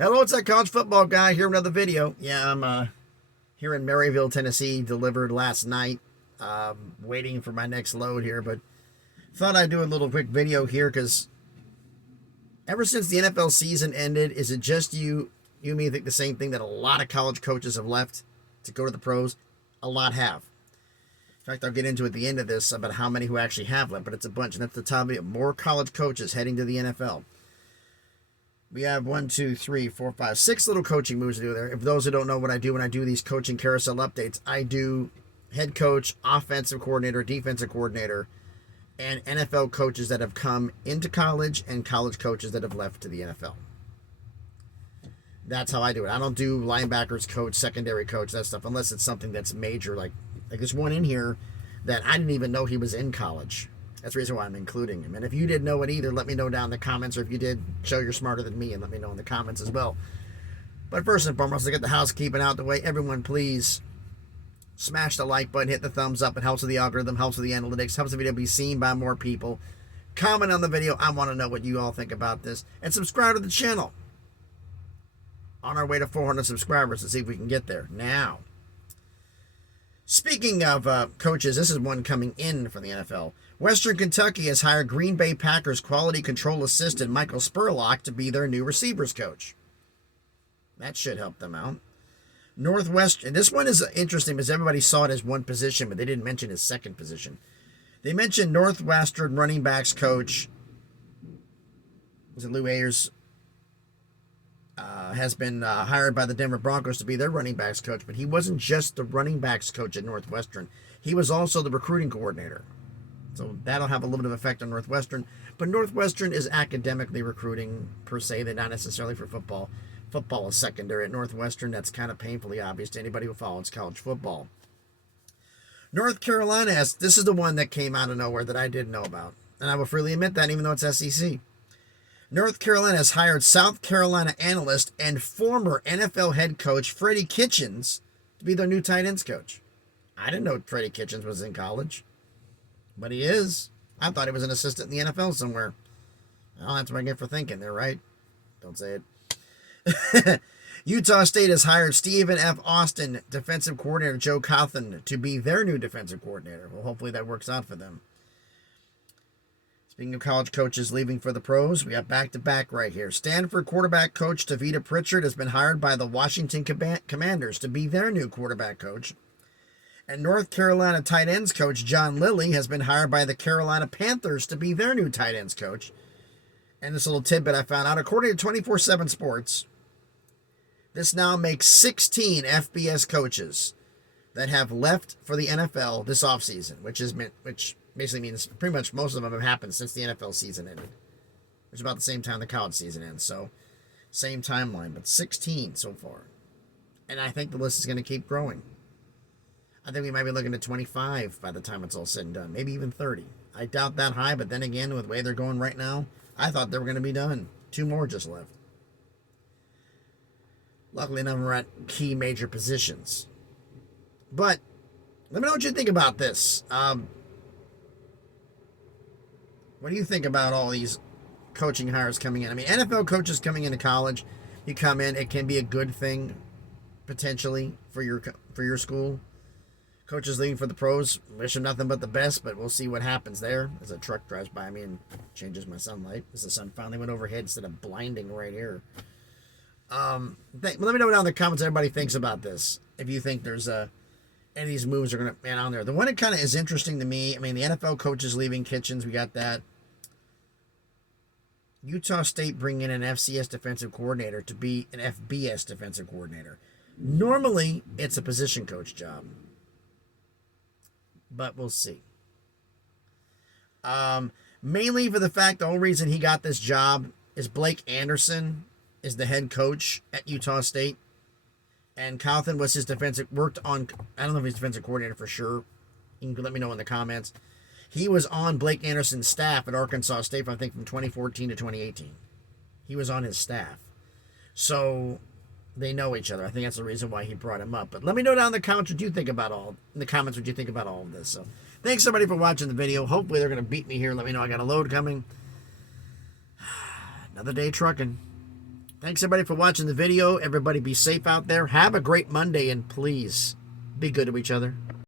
Hello, it's that college football guy here with another video. Yeah, I'm here in Maryville, Tennessee, delivered last night. Waiting for my next load here, but thought I'd do a little quick video here because ever since the NFL season ended, is it just you and me think the same thing, that a lot of college coaches have left to go to the pros? A lot have. In fact, I'll get into at the end of this about how many who actually have left, but it's a bunch, and that's the top of it. More college coaches heading to the NFL. We have 6 little coaching moves to do there. If those who don't know what I do when I do these coaching carousel updates, I do head coach, offensive coordinator, defensive coordinator, and NFL coaches that have come into college and college coaches that have left to the NFL. That's how I do it. I don't do linebackers coach, secondary coach, that stuff, unless it's something that's major. Like there's one in here that I didn't even know he was in college. That's the reason why I'm including him. And if you didn't know it either, let me know down in the comments. Or if you did, show you're smarter than me and let me know in the comments as well. But first and foremost, to get the housekeeping out the way, everyone please smash the like button, hit the thumbs up. It helps with the algorithm, helps with the analytics, helps the video be seen by more people. Comment on the video. I want to know what you all think about this. And subscribe to the channel. On our way to 400 subscribers to see if we can get there. Now, speaking of coaches, this is one coming in from the NFL. Western Kentucky has hired Green Bay Packers quality control assistant Michael Spurlock to be their new receivers coach. That should help them out. Northwestern, this one is interesting because everybody saw it as one position, but they didn't mention his second position. They mentioned Northwestern running backs coach, was it Lou Ayers, has been hired by the Denver Broncos to be their running backs coach, but he wasn't just the running backs coach at Northwestern. He was also the recruiting coordinator. So that'll have a little bit of effect on Northwestern. But Northwestern is academically recruiting per se. They're not necessarily for football. Football is secondary at Northwestern. That's kind of painfully obvious to anybody who follows college football. North Carolina has, this is the one that came out of nowhere that I didn't know about. And I will freely admit that, even though it's SEC. North Carolina has hired South Carolina analyst and former NFL head coach Freddie Kitchens to be their new tight ends coach. I didn't know Freddie Kitchens was in college. But he is. I thought he was an assistant in the NFL somewhere. Well, that's what I get for thinking there, right? Don't say it. Utah State has hired Stephen F. Austin, defensive coordinator Joe Cawthon, to be their new defensive coordinator. Well, hopefully that works out for them. Speaking of college coaches leaving for the pros, we got back-to-back right here. Stanford quarterback coach Tavita Pritchard has been hired by the Washington Commanders to be their new quarterback coach. And North Carolina tight ends coach John Lilly has been hired by the Carolina Panthers to be their new tight ends coach. And this little tidbit I found out, according to 24/7 Sports, this now makes 16 FBS coaches that have left for the NFL this offseason, which basically means pretty much most of them have happened since the NFL season ended. It's about the same time the college season ends, so same timeline, but 16 so far. And I think the list is going to keep growing. I think we might be looking at 25 by the time it's all said and done. Maybe even 30. I doubt that high, but then again, with the way they're going right now, I thought they were going to be done. 2 more just left. Luckily, none of them are at key major positions. But let me know what you think about this. What do you think about all these coaching hires coming in? I mean, NFL coaches coming into college, you come in, it can be a good thing, potentially, for your school. Coaches leaving for the pros, wish them nothing but the best, but we'll see what happens there as a truck drives by me and changes my sunlight, as the sun finally went overhead instead of blinding right here. Let me know down in the comments what everybody thinks about this. If you think there's any of these moves are going to man on there. The one that kind of is interesting to me, I mean, the NFL coaches leaving Kitchens, we got that. Utah State bringing in an FCS defensive coordinator to be an FBS defensive coordinator. Normally, it's a position coach job. But we'll see. Mainly for the fact the only reason he got this job is Blake Anderson is the head coach at Utah State. And Cawthon was his worked on, I don't know if he's defensive coordinator for sure. You can let me know in the comments. He was on Blake Anderson's staff at Arkansas State, I think, from 2014 to 2018. He was on his staff. So they know each other. I think that's the reason why he brought him up. But let me know down in the comments what you think about all of this. So thanks everybody for watching the video. Hopefully they're going to beat me here. Let me know I got a load coming. Another day trucking. Thanks, everybody, for watching the video. Everybody be safe out there. Have a great Monday, and please be good to each other.